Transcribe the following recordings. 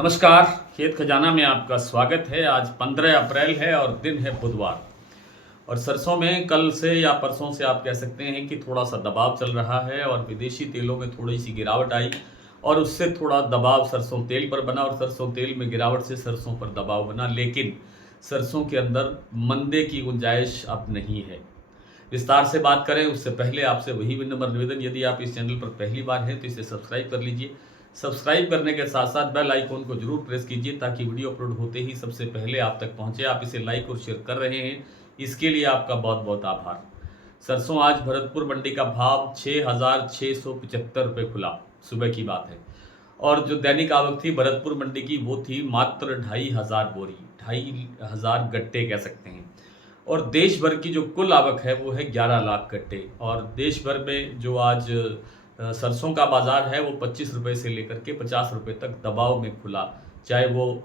नमस्कार। खेत खजाना में आपका स्वागत है। आज 15 अप्रैल है और दिन है बुधवार। और सरसों में कल से या परसों से आप कह सकते हैं कि थोड़ा सा दबाव चल रहा है और विदेशी तेलों में थोड़ी सी गिरावट आई और उससे थोड़ा दबाव सरसों तेल पर बना और सरसों तेल में गिरावट से सरसों पर दबाव बना। लेकिन सरसों के अंदर मंदे की गुंजाइश अब नहीं है। विस्तार से बात करें उससे पहले आपसे वही विनम्र निवेदन, यदि आप इस चैनल पर पहली बार हैं तो इसे सब्सक्राइब कर लीजिए। सब्सक्राइब करने के साथ साथ बेल आइकन को जरूर प्रेस कीजिए ताकि वीडियो अपलोड होते ही सबसे पहले आप तक पहुंचे। आप इसे लाइक और शेयर कर रहे हैं, इसके लिए आपका बहुत बहुत आभार। सरसों आज भरतपुर मंडी का भाव 6,675 रुपये खुला, सुबह की बात है। और जो दैनिक आवक थी भरतपुर मंडी की वो थी मात्र 2,500 बोरी, 2,500 गट्टे कह सकते हैं। और देश भर की जो कुल आवक है वो है 11 लाख गट्टे। और देश भर में जो आज सरसों का बाजार है वो 25 रुपये से लेकर के 50 रुपये तक दबाव में खुला। चाहे वो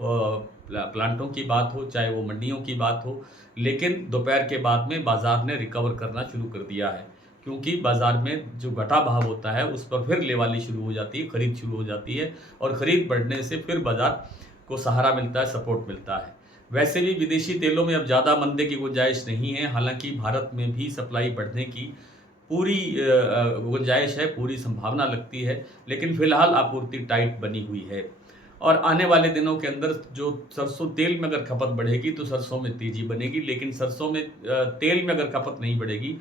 प्लांटों की बात हो, चाहे वो मंडियों की बात हो। लेकिन दोपहर के बाद में बाजार ने रिकवर करना शुरू कर दिया है, क्योंकि बाजार में जो घटा भाव होता है उस पर फिर लेवाली शुरू हो जाती है, खरीद शुरू हो जाती है। और खरीद बढ़ने से फिर बाजार को सहारा मिलता है, सपोर्ट मिलता है। वैसे भी विदेशी तेलों में अब ज़्यादा मंदे की गुंजाइश नहीं है। हालांकि भारत में भी सप्लाई बढ़ने की पूरी गुंजाइश है, पूरी संभावना लगती है। लेकिन फिलहाल आपूर्ति टाइट बनी हुई है। और आने वाले दिनों के अंदर जो सरसों तेल में अगर खपत बढ़ेगी तो सरसों में तेजी बनेगी। लेकिन सरसों में तेल में अगर खपत नहीं बढ़ेगी,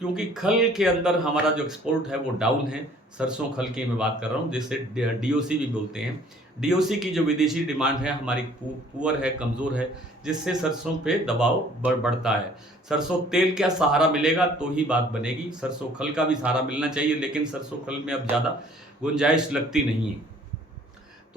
क्योंकि खल के अंदर हमारा जो एक्सपोर्ट है वो डाउन है। सरसों खल की मैं बात कर रहा हूँ, जिसे डीओसी भी बोलते हैं। डीओसी की जो विदेशी डिमांड है हमारी पुअर है, कमज़ोर है, जिससे सरसों पे दबाव बढ़ता है। सरसों तेल क्या सहारा मिलेगा तो ही बात बनेगी। सरसों खल का भी सहारा मिलना चाहिए, लेकिन सरसों खल में अब ज़्यादा गुंजाइश लगती नहीं है।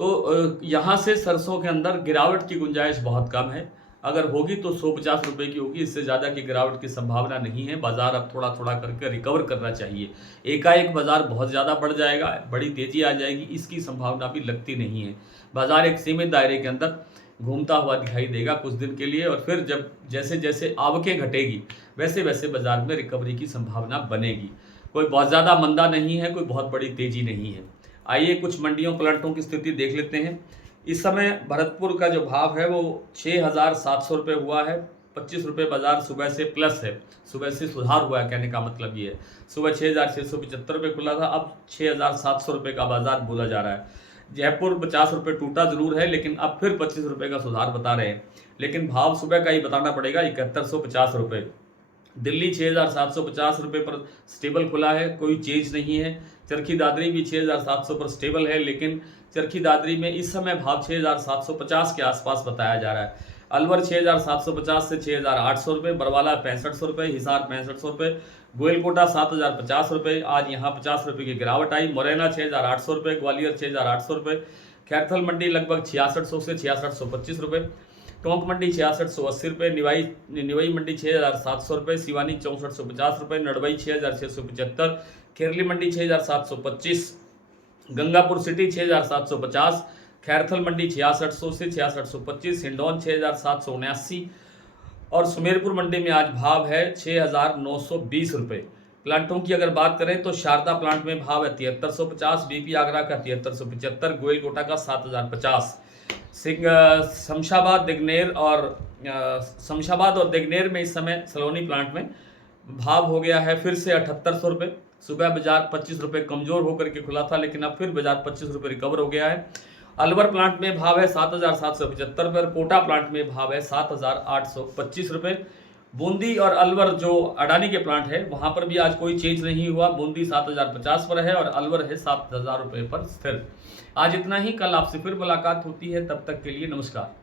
तो यहाँ से सरसों के अंदर गिरावट की गुंजाइश बहुत कम है। अगर होगी तो 150 रुपये की होगी, इससे ज़्यादा की गिरावट की संभावना नहीं है। बाजार अब थोड़ा थोड़ा करके रिकवर करना चाहिए। एकाएक बाजार बहुत ज़्यादा बढ़ जाएगा, बड़ी तेज़ी आ जाएगी, इसकी संभावना भी लगती नहीं है। बाजार एक सीमित दायरे के अंदर घूमता हुआ दिखाई देगा कुछ दिन के लिए, और फिर जब जैसे जैसे आवकें घटेगी वैसे वैसे बाजार में रिकवरी की संभावना बनेगी। कोई बहुत ज़्यादा मंदा नहीं है, कोई बहुत बड़ी तेज़ी नहीं है। आइए कुछ मंडियों प्लांटों की स्थिति देख लेते हैं। इस समय भरतपुर का जो भाव है वो 6,700 रुपये हुआ है। 25 रुपये बाजार सुबह से प्लस है, सुबह से सुधार हुआ है, कहने का मतलब ये है। सुबह 6,675 रुपये खुला था, अब 6,700 रुपये का बाजार बोला जा रहा है। जयपुर 50 रुपये टूटा जरूर है, लेकिन अब फिर 25 रुपये का सुधार बता रहे हैं। लेकिन भाव सुबह का ही बताना पड़ेगा, 7150 रुपये। दिल्ली 6,750 रुपये पर स्टेबल खुला है, कोई चेंज नहीं है। चरखी दादरी भी 6,700 पर स्टेबल है, लेकिन चरखी दादरी में इस समय भाव 6,750 के आसपास बताया जा रहा है। अलवर 6,750 से 6,800 रुपये, बरवाला 6500 रुपये, हिसार 6500 रुपये, गोयलकोटा 7,050 रुपये। आज यहाँ 50 रुपये की गिरावट आई। मुरैना 6,800 रुपये, ग्वालियर 6,800 रुपये, खैरथल मंडी लगभग 6600 से 6625 रुपये, टोंक मंडी 6680 रुपये, निवाई मंडी 6,700 रुपये, सिवानी 6450 रुपये, नड़बई 6,675, खेरली मंडी 6,725, गंगापुर सिटी 6,750, खैरथल मंडी 6600 से 6625, हिंडौन 6,779 और सुमेरपुर मंडी में आज भाव है 6,920 रुपये। प्लांटों की अगर बात करें तो शारदा प्लांट में भाव है 7350, बीपी आगरा का 7375, गोयलकोटा का 7,050, शमशाबाद और देगनेर में इस समय सलोनी प्लांट में भाव हो गया है फिर से 7800 रुपये। सुबह बाजार 25 रुपये कमजोर होकर के खुला था, लेकिन अब फिर बाजार 25 रुपये रिकवर हो गया है। अलवर प्लांट में भाव है 7,775 रुपये, कोटा प्लांट में भाव है 7,825 रुपये। बूंदी और अलवर जो अडानी के प्लांट है वहां पर भी आज कोई चेंज नहीं हुआ। बूंदी 7,050 पर है और अलवर है 7,000 रुपये पर स्थिर। आज इतना ही, कल आपसे फिर मुलाकात होती है, तब तक के लिए नमस्कार।